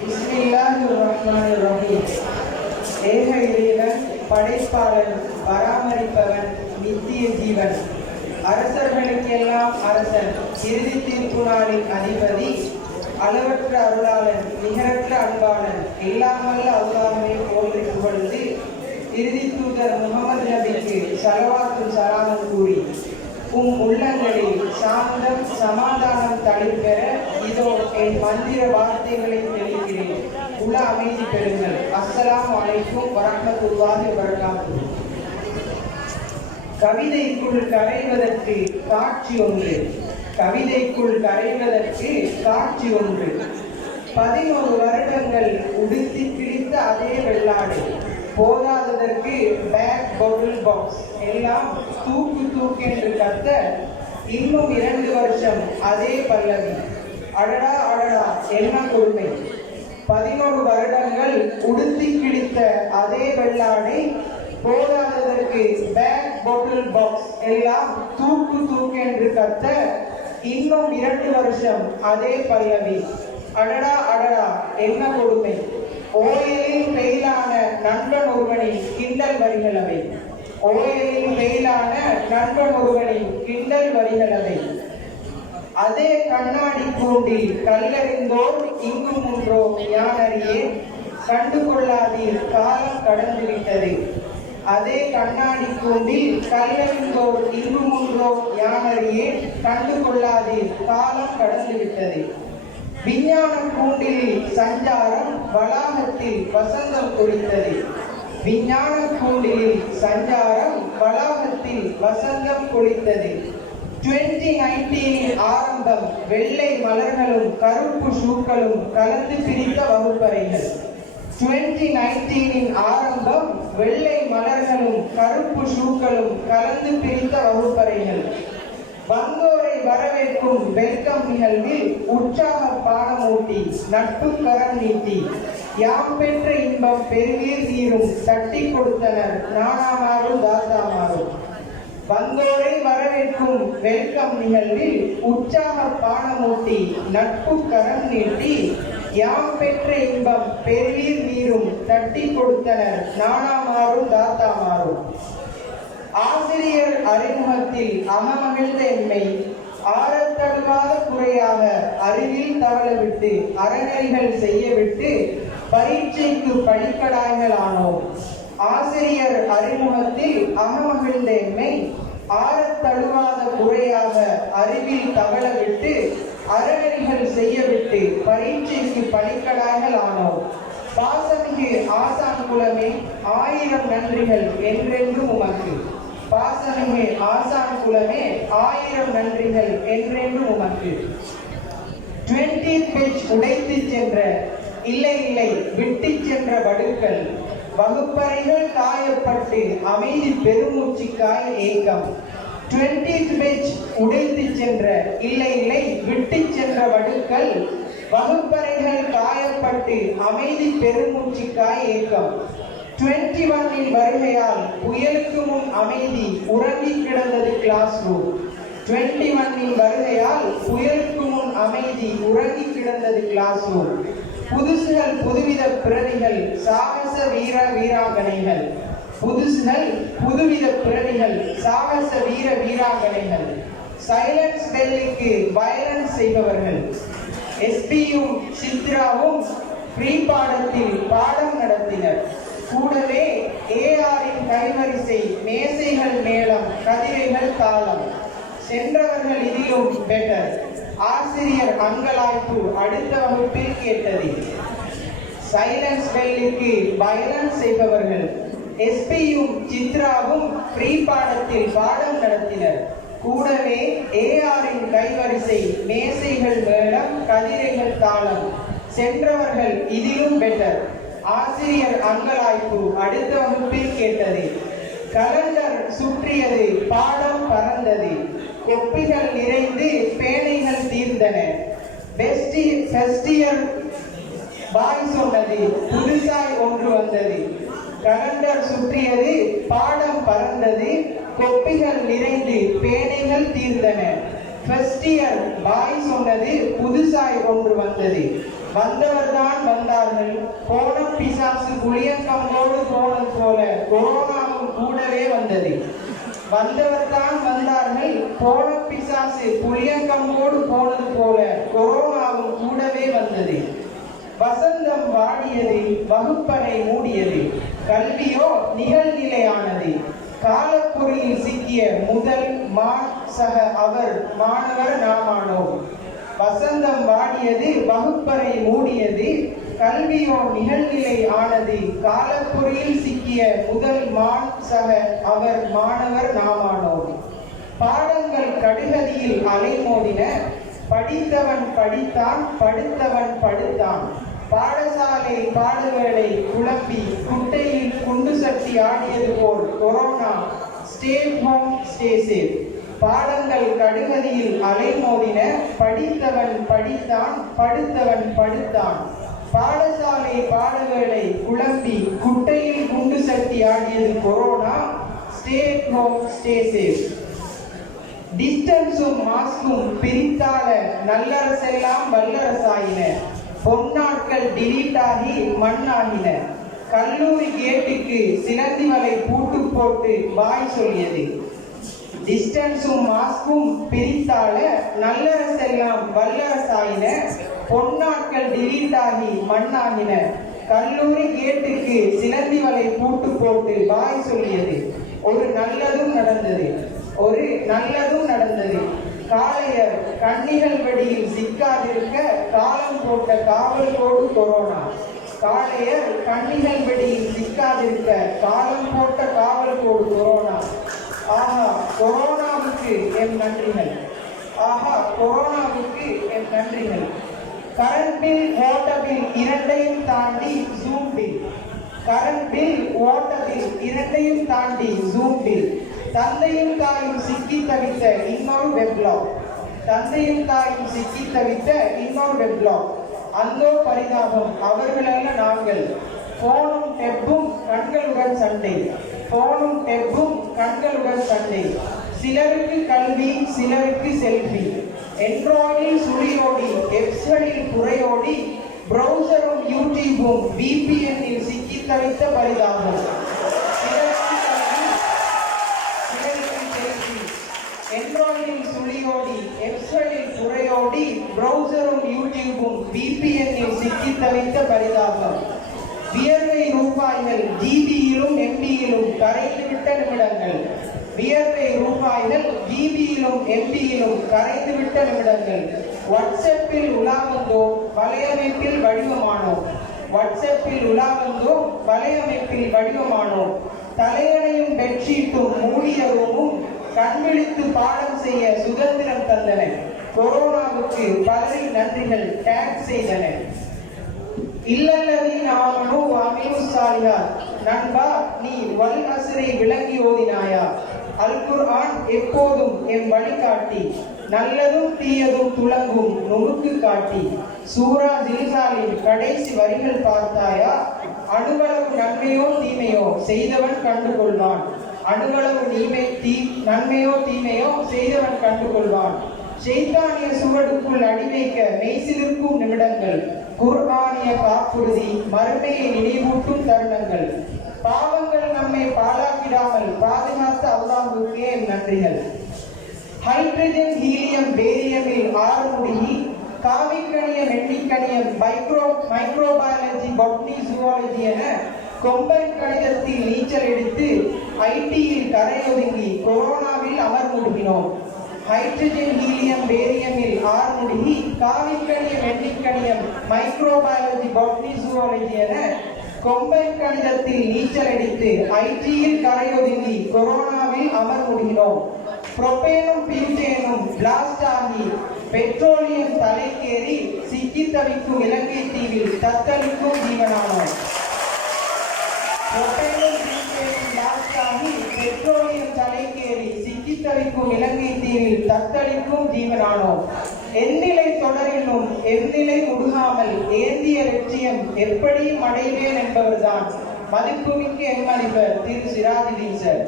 பிஸ்மில்லாஹிர்ரஹ்மானிர்ரஹீம். ஏக இறைவன், படைப்பாளன், பராமரிப்பவன், நித்திய ஜீவன், அரசர்களுக்கெல்லாம் அரசன், இறுதி தீர்ப்பு நாளின் அதிபதி, அளவற்ற அருளாளன், நிகரற்ற அன்பாளன், எல்லாம் வல்ல அல்லாஹ்வை போற்றி புகழ்ந்து இறுதி தூதர் முகமது நபிக்கு ஸலவாத்தும் ஸலாமும் கூறி உள்ளங்களில் சாந்தம் சமாதானம் தளிர்பெற இதோ என் மந்திர வார்த்தைகளை தெளிக்கிறேன். உள்ள அமைதி பெறுங்கள். அஸ்ஸலாமு அலைக்கும் வரஹ்மத்துல்லாஹி வபரகாத்துஹு. கவிதைக்குள் கரைவதற்கு காட்சி ஒன்று. கவிதைக்குள் கரைவதற்கு காட்சி ஒன்று. 11 வருடங்கள் உடுத்தி பிடித்த அதே வெள்ளாடு, போதாததற்கு பேக் பாட்டில் பாக்ஸ், எல்லாம் தூக்கு தூக்கு என்று கத்த இன்னும் 2 வருஷம் அதே பல்லவி. அடடா அடடா என்ன கொடுமை! 11 வருடங்கள் உடுத்தி கிழித்த அதே வெள்ளாடை, போதாததற்கு பேக் பாட்டில் பாக்ஸ், எல்லாம் தூக்கு தூக்கு என்று கத்த இன்னும் 2 வருஷம் அதே பல்லவி. அடடா அடடா என்ன கொடுமை! ஓயலில் பெயிலான நண்பன் ஒருவனின் கிண்டல் வரிகள் அவை. ஓயலில் பெயிலான நண்பன் ஒருவனின் கிண்டல் வரிகள் அவை. அதே கண்ணாடி கூண்டில் கல்லறிந்தோர் இங்கும் ஒன்றோ யானறியே, கண்டு கொள்ளாதீர் காலம் கடந்து விட்டது. அதே கண்ணாடி கூண்டில் கல்லறிந்தோர் இங்கும் ஒன்றோ யானறியே, கண்டு கொள்ளாதீர் காலம் கடந்து விட்டது. விஞ்ஞான கூண்டில் சஞ்சாரம், வளாகத்தில் வசந்தம் கொளித்தது. விஞ்ஞான கூண்டில் சஞ்சாரம், வளாகத்தில் வசந்தம் கொளித்தது. 2019 ஆரம்பம், வெள்ளை மலர்களும் கருப்பு ஷூக்களும் கலந்து பிரித்த வகுப்பறைகள். 2019 ஆரம்பம், வெள்ளை மலர்களும் கருப்பு ஷூக்களும் கலந்து பிரித்த வகுப்பறைகள். வந்தோரை வரவேற்கும் வெல்கம் நிகழ்வில் உற்சாக பாடமூட்டி நட்பு கரம் நீட்டி யாம் பெற்ற இன்பம் பெருவீர் தீரும் தட்டி கொடுத்தனர் நானாமாரும் தாத்தாமாரும். வந்தோரை வரவேற்கும் வெல்கம் நிகழ்வில் உற்சாக பாடமூட்டி நட்பு கரம் நீட்டி யாம் பெற்ற இன்பம் பெருவீர் நீரும் தட்டி கொடுத்தனர் நானாமாரும் தாத்தாமாரும். ஆசிரியர் அறிமுகத்தில் அகமகிழ்ந்த எம்மை ஆரத்தடுவாத குறையாக அறிவில் தவளவிட்டு அறநெறிகள் செய்யவிட்டு பரீட்சைக்கு படிக்கடாய்கள் ஆனோம். ஆசிரியர் அறிமுகத்தில் அகமகிழ்ந்த எம்மை ஆரத்தடுவாத குறையாக அறிவில் தவளவிட்டு அறநெறிகள் செய்யவிட்டு பரீட்சைக்கு படிக்கடாய்கள் ஆனோம். பாசமிகு ஆசான் குலமே 1000 நன்றிகள் என்றென்றும் உமக்கு. பாசமிகு ஆசான் குலமே 1000 நன்றிகள் என்றென்றும் உமக்கு. 20th பேஜ் உடைத்து சென்ற, இல்லை இல்லை விட்டு சென்ற வடுக்கள், வகுப்பறைகள் காயப்பட்டு அமைதி பெருமூச்சுக்காய் ஏக்கம். 20th பேஜ் உடைத்து சென்ற, இல்லை இல்லை விட்டு சென்ற வடுக்கள், வகுப்பறைகள் காயப்பட்டு அமைதி பெருமூச்சுக்காய் ஏக்கம். 21 வருகையால் புயலுக்கு முன் அமைதி உறங்கி கிடந்தது கிளாஸ் ரூம். 21 வருகையால் புயலுக்கு முன் அமைதி உறங்கி கிடந்தது கிளாஸ் ரூம். புதுசுகள் புதுவித பிரதிகள், சாகச வீர வீராங்கனைகள். புதுசுகள் புதுவித பிரதிகள், சாகச வீர வீராங்கனைகள். சைலன்ஸ் பெல்லுக்கு வயலன்ஸ் செய்பவர்கள். எஸ்பியும் சித்ராவும் ஃப்ரீ பாடத்தில் பாடம் நடத்தினர். கூடவே ஏஆரின் கைவரிசை, மேசைகள் மேளம், கதிரைகள் தாளம். சென்றவர்கள் இதிலும் பெட்டர். ஆசிரியர் அங்கலாய்ப்பு அடுத்த வகுப்பில் கேட்டது. சைலன்ஸ் பெல்லுக்கு வயலன்ஸ் செய்பவர்கள். எஸ்பியும் சித்ராவும் ஃப்ரீ பாடத்தில் பாடம் நடத்தினர். கூடவே ஏஆரின் கைவரிசை, மேசைகள் மேளம், கதிரைகள் தாளம். சென்றவர்கள் இதிலும் பெட்டர். ஆசிரியர் அங்கலாய்ப்பு அடுத்த வகுப்பில் கேட்டது. கலண்டர் சுற்றியது, பாடம் பறந்தது, கொப்பிகள் நிறைந்து பேனைகள் தீர்ந்தன. ஃபெஸ்டியர் பாய் சொன்னது, புதுசாய் ஒன்று வந்தது. கலண்டர் சுற்றியது, பாடம் பறந்தது, கொப்பிகள் நிறைந்து பேனைகள் தீர்ந்தன. ஃபர்ஸ்ட் இயர் பாய் சொன்னது, புதுசாய் ஒன்று வந்தது. வந்தவர்தான் வந்தார்கள், போன பிசாசு புளியங்கம்போடு போனது போல கொரோனாவும் கூடவே வந்தது. வந்தவர்தான் வந்தார்கள், போன பிசாசு புளியங்கம்போடு போனது போல கொரோனாவும் கூடவே வந்தது. வசந்தம் வாடியது, வகுப்பறை மூடியது, கல்வியோ நிகழ்நிலையானது. காலப்பொறியில் சிக்கிய முதல் சக அவர் மாணவர் நாமானோம். வசந்தம் வாடியது, வகுப்பறை மூடியது, கல்வியோ நிகழ்நிலை ஆனது. காலப்பொறியில் சிக்கிய முதல் சக அவர் மாணவர் நாமானோம். பாடங்கள் கடுகதியில் அலைமோதின, படித்தவன் படித்தான், படுத்தவன் படுத்தான். பாடசாலை பாடுவேளை குழம்பி குட்டையில் குண்டு சட்டி ஆடியது போல் corona. Stay home, stay safe. பாடங்கள் கடுகதியில் அலைமோதின, படித்தவன் படித்தான், படுத்தவன் படுத்தான். பாடசாலை பாடுவேளை குழம்பி குட்டையில் குண்டு சட்டி ஆடியது corona. Stay home, stay safe. டிஸ்டன்ஸும் மாஸ்கும் பிரித்தால நல்லரசெல்லாம் வல்லரசாயின. பொன்னாட்கள் டிலீட் ஆகி மண்ணாகின. கல்லூரி கேட்டுக்கு சிலந்தி வலை பூட்டு போட்டு வாய் சொல்லியது. டிஸ்டன்ஸும் மாஸ்கும் பிரித்தால நல்லரசெல்லாம் வல்லரசாயின. பொன்னாட்கள் டிலீட் ஆகி மண்ணாகின. கல்லூரி கேட்டுக்கு சிலந்தி வலை பூட்டு போட்டு வாய் சொல்லியது. ஒரு நல்லதும் நடந்தது, ஒரு நல்லதும் நடந்தது. காளையர் கன்னிகள் வெடியில் சிக்காதிருக்க காலம் போட்ட காவல் கோடு கொரோனா. காளையர் கன்னிகள் வெடியில் சிக்காதிருக்க காலம் போட்ட காவல் கோடு கொரோனா. ஆஹா கொரோனாவுக்கு என் நன்றிகள், ஆஹா கொரோனாவுக்கு என் நன்றிகள். கரண்ட் பில், வாட்டர் பில் இரண்டையும் தாண்டி zoom bill. Current bill, water bill இரண்டையும் தாண்டி ஜூம் பில். தந்தையும் தாயும் சிக்கி தவித்த இன்னொரு வெப்லாக். தந்தையும் தாயும் சிக்கி தவித்த இன்னொரு வெப்லாக். அந்தோ பரிதாபம், அவர்களல்ல நாங்கள். போனும் டெப்பும் கண்களுடன் சண்டை. போனும் டெப்பும் கண்களுடன் சண்டை. சிலருக்கு கல்வி, சிலருக்கு செல்ஃபி. என்ட்ராய்டில் சுழியோடி, எப்ஸ்களில் புறையோடி, பிரவுசரும் யூடியூபும் VPN-இல் சிக்கி தவித்த பரிதாபம். என்ட்ராய்டில் சுழியோடி, எப்ஸ்களில் புறையோடி, பிரவுசரும் யூடியூபும் VPN-இல் சிக்கி தவித்த பரிதாபம். வியர்வை ரூபாய்கள் GB-யிலும் MB-யிலும் கரைந்துவிட்ட நிமிடங்கள். வியர்வை ரூபாய்கள் GB-யிலும் MB-யிலும் கரைந்துவிட்ட நிமிடங்கள். வாட்ஸ்அப்பில் உலாவந்தோம், வலையமைப்பில் வடிவமானோம். வாட்ஸ்அப்பில் உலாவந்தோம், வலையமைப்பில் வடிவமானோம். தலையணையும் பெட்ஷீட்டும் மூடிய ரூமும் கண்விழித்து பாடம் செய்ய சுதந்திரம் தந்தன. கொரோனாவுக்கு பலரின் நன்றிகள் டேக் செய்தன. இல்லல்லதி நாமனு அமீனு சாலிஹா. நண்பா, நீ வல் அஸ்ரை விளங்கி ஓதினாயா? அல் குர்ஆன் எப்போதும் எம் வழிகாட்டி. நல்லதும் தீயதும் துலங்கும் நுணுக்கு காட்டி. சூரா ஜில்சாலின் கடைசி வரிகள் பார்த்தாயா? அணுவளவு நன்மையோ தீமையோ செய்தவன் கண்டுகொள்வான். அணுவளவு நன்மையோ தீமையோ செய்தவன் கண்டுகொள்வான். ஷைத்தானிய சுவடுக்குள் அடிவைக்க மெய்சிலிருக்கும் நிமிடங்கள். குர்ஆனிய காப்புறுதி, மறுமையை நினைவூட்டும் தருணங்கள். பாவங்கள் நம்மை பாழாக்கிடாமல் பாதுகாத்த அல்லாஹ்வுக்கே என் நன்றிகள். ஹைட்ரஜன், ஹீலியம், பேரியமில் 6 முடிகி, காவிக்கணியம், எண்ணிக்கணியம், மைக்ரோபயாலஜி, பொட்னி, ஜூவாலஜி என கொம்பன் கணிதத்தில் நீச்சல் எடுத்து IT-யில் கரையொதுங்கி கொரோனாவில் அமர்முடுகினோம். ஹைட்ரஜன், ஹீலியம், பேரியமில் 6 முடிகி, காவிக்கணியம், எண்ணிக்கணியம், மைக்ரோபயாலஜி, பொட்னி, ஜூவாலஜி என கொம்பன் கணிதத்தில் நீச்சல் அடித்து IT-யில் கரையொதுங்கி கொரோனாவில் அமர்முடுகினோம். புரோபேனும் பியூட்டேனும் பிளாஸ்ட் ஆகி பெட்ரோலியம் தலைக்கேறி சிக்கி தவிக்கும் இலங்கை தீவில் தத்தளிக்கும் ஜீவனானோம். புரோபேனும் பியூட்டேனும் பிளாஸ்ட் ஆகி பெட்ரோலியம் தலைக்கேறி சிக்கி தவிக்கும் இலங்கை தீவில் தத்தளிக்கும் ஜீவனானோம். எந்நிலை தொடரினும் எந்நிலை முடுகாமல் ஏந்திய லட்சியம் எப்படியும் அடைவேன் என்பவர்தான் மதிப்புமிக்க எம்மதிபர் திரு சிராஜுதீன் சார்.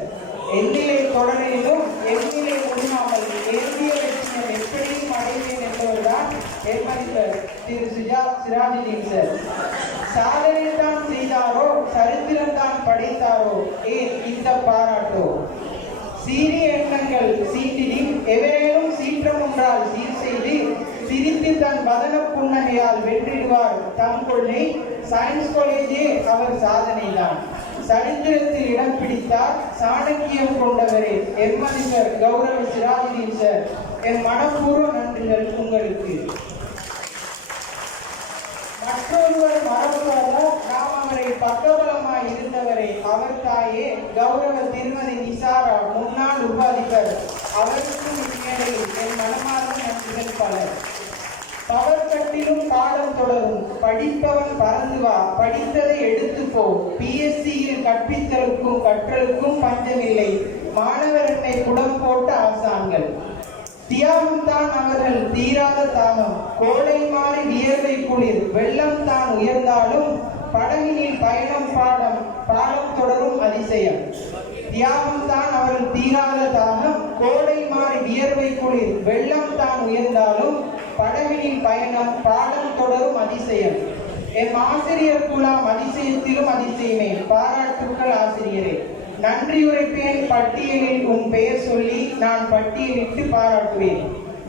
எண்ணிலை தொடரிலும் எண்ணிலை முடியாமல் ஏந்திய வெற்றியை எப்படியும் அடைவேன் என்பவர்தான் எம்மதிப்பர் திரு சிராஜுதீன் சார். சாதனை தான் செய்தாரோ, சரித்திரம் தான் படைத்தாரோ, ஏன் இந்த பாராட்டோ? சீரிய எண்ணங்கள் சீட்டிடின் எவரேனும் சீற்றம் ஒன்றால் சீர் செய்து சிரித்து தன் வதன புன்னகையால் வென்றிடுவார் தம் கொள்ளை. சயின்ஸ் காலேஜே அவர் சாதனை தான். சரித்திரத்தில் இடம் பிடித்தார் சாணக்கியம் கொண்டவரே எம்மதிப்பர் கௌரவ சிராஜுதீன் சார். என் மனப்பூர்வ நன்றிகள் உங்களுக்கு. மற்றொருவர் மரபுவாரோ நாம் அவரை பக்கபலமாய் இருந்தவரை அவர் தாயே கௌரவ திருமதி நிசாரா முன்னாள் உபாதிபர். அவருக்கும் இந்நிலையில் என் மனமார்ந்த நன்றிகள் பல. பவர் கட்டிலும் பாடம் தொடரும், படிப்பவன் பறந்து வா, படித்ததை எடுத்து போ. பிஎஸ்சியில் கற்பித்தலுக்கும் கற்றலுக்கும் பஞ்சமில்லை, மாணவர் என்னை புடம் போட்ட ஆசான்கள். தியாகம் தான் அவர்கள் தீராத தாகம், கோடை மாறி வியர்வை குளிர், வெள்ளம் தான் உயர்ந்தாலும் படகினில் பயணம் பாடம் தொடரும் அதிசயம். தியாகம் தான் அவர்கள் தீராத தாகம், கோடை மாறி வியர்வை குளிர், வெள்ளம் தான் உயர்ந்தாலும் படகினில் பயணம் பாடம் தொடரும் அதிசயம். எம் ஆசிரியர் குலாம் அதிசயத்திலும் அதிசயமே. பாராட்டுக்கள் ஆசிரியரே. நன்றி உரைப்பேன் பட்டியலில் உன் பெயர் சொல்லி நான் பட்டியலிட்டு பாராட்டுவேன்.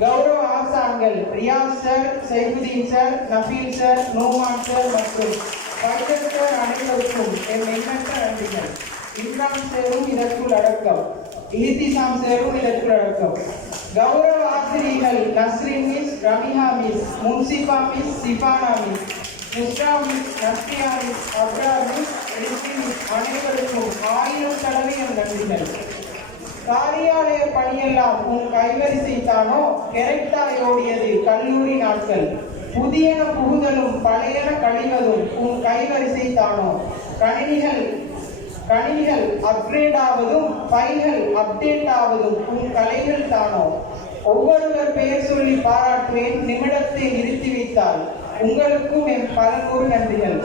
கௌரவ ஆசான்கள் Riyas sir, Saifudeen sir, Nabeel sir, Noman sir மற்றும் பைடர் சார் அனைவருக்கும் என் எண்ணற்ற நன்றிகள். இம்ரான் சாரும் இதற்குள் அடக்கம், இஹ்திசாம் சாரும் இதற்குள் அடக்கம். கௌரவ ஆசிரியர்கள் Nasrin miss, Ramiha miss, Munsiba miss, Sibana miss, Musra miss, Nasriya miss, Abrar miss, அனைவருக்கும் 1000 தடவை என் நன்றிகள். காரியாலய பணியெல்லாம் உன் கைவரிசை தானோ, கரெக்டாய் ஓடியது கல்லூரி நாட்கள். புதியன புகுதலும் பழையன கழிவதும் உன் கைவரிசை தானோ. கணினிகள் அப்கிரேட் ஆவதும் ஃபைல்கள் அப்டேட் ஆவதும் உன் கலைகள் தானோ. ஒவ்வொருவர் பெயர் சொல்லி பாராட்டுவேன், நிமிடத்தை நிறுத்தி வைத்தால். உங்களுக்கும் என் பல நூறு நன்றிகள்.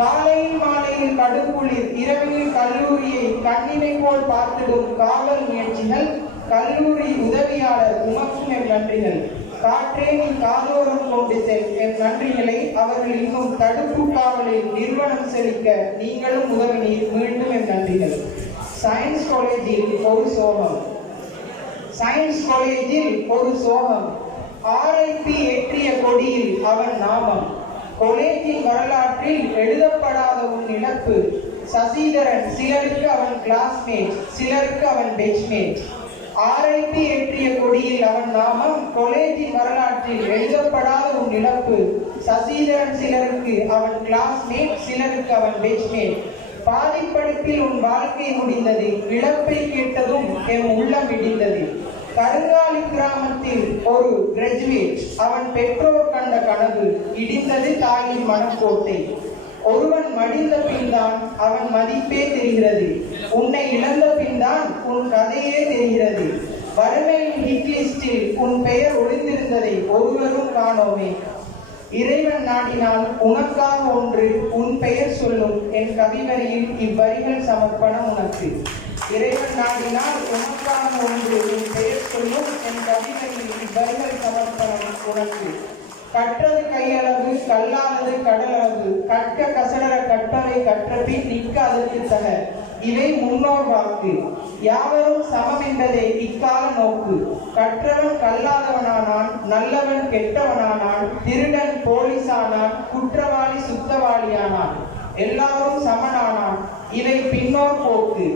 காலையில் மாலையில் கடுங்குளிர், இரவில் கல்லூரியை கண்ணினை போல் பார்த்திடும் காவல் முயற்சிகள். கல்லூரி உதவியாளர் உமக்கும் என் நன்றிகள். காற்றே நீ காதோரம் கொண்டு செல் என் நன்றிகளை. அவர்கள் இன்னும் தடுப்பு காவலில் நிறுவனம் செலுத்த நீங்களும் உதவினீர், மீண்டும் என் நன்றிகள். சயின்ஸ் காலேஜில் ஒரு சோகம், சயின்ஸ் காலேஜில் ஒரு சோகம். RIP ஏற்றிய கொடியில் அவன் நாமம். கொலேஜின் வரலாற்றில் எழுதப்படாத உன் இழப்பு. சசிதரன் சிலருக்கு அவன் கிளாஸ்மேட், சிலருக்கு அவன் பெஞ்ச்மேட். RIP ஏற்றிய கொடியில் அவன் நாமம். கொலேஜின் வரலாற்றில் எழுதப்படாத உன் இழப்பு. சசிதரன் சிலருக்கு அவன் கிளாஸ்மேட், சிலருக்கு அவன் பெஞ்ச்மேட். பாதிப்படிப்பில் உன் வாழ்க்கை முடிந்தது, இழப்பை கேட்டதும் என் உள்ளம் இடிந்தது. கருங்காலி கிராமத்தில் ஒரு கிராஜுவேட், அவன் பெற்றோர் கண்ட கனவு இடிந்தது தாயின் மனக்கோட்டை. ஒருவன் மடிந்த பின்தான் அவன் மதிப்பே தெரிகிறது, உன்னை இழந்த பின்தான் உன் கதையே தெரிகிறது. வறுமையின் ஹிட் லிஸ்டில் உன் பெயர் ஒளிந்திருந்ததை ஒருவரும் காணோமே. இறைவன் நாடினால் உனக்காக ஒன்று உன் பெயர் சொல்லும் என் கவிவரியில் இவ்வரிகள் சமர்ப்பணம் உனக்கு. இறைவன் நாடினால் உனக்காக ஒன்று உன் பெயர் சொல்லும் என் கவிதையில் இவ்வரிகள் சமர்ப்பணம் உனக்கு. கற்றது கையளவு, கல்லாதது கடலளவு, கற்க கசடர கற்பவை கற்றபின் நிற்க அதற்கு தக. இவை முன்னோர் வாக்கு. யாவரும் சமம் என்பதே இக்கால நோக்கு. கற்றவன் கல்லாதவனானான், நல்லவன் கெட்டவனானான், திருடன் போலீசானான், குற்றவாளி சுத்தவாளியானான், எல்லாரும் சமனானான். இவை பின்னோர் போக்கு.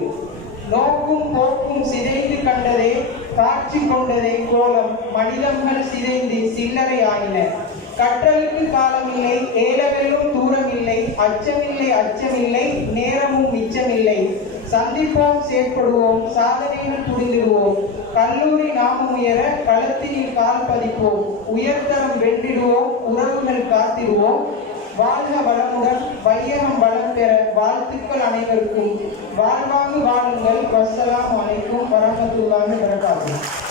நோக்கும் போக்கும் சிதைந்து கண்டதே, காட்சி கொண்டதே கோலம். மனிதர்கள் சிதைந்து சில்லறை ஆயின. கற்றலுக்கு காலமில்லை, ஏலவெல்லும் தூரமில்லை, அச்சமில்லை அச்சமில்லை, நேரமும் மிச்சமில்லை. சந்திப்போம், செயற்படுவோம், சாதனையில் புரிந்திடுவோம். கல்லூரி நாமம் உயர களத்தினில் கால் பதிப்போம். உயர்தரம் வென்றிடுவோம், உறவுகள் காத்திடுவோம். வாழ்க வளமுடன், வையகம் வளம் பெற வாழ்த்துக்கள் அனைவருக்கும். வாழ்வாங்கு வாழுங்கள். வஸ்ஸலாமு அலைக்கும் வரஹ்மத்துல்லாஹி வபரகாத்துஹு.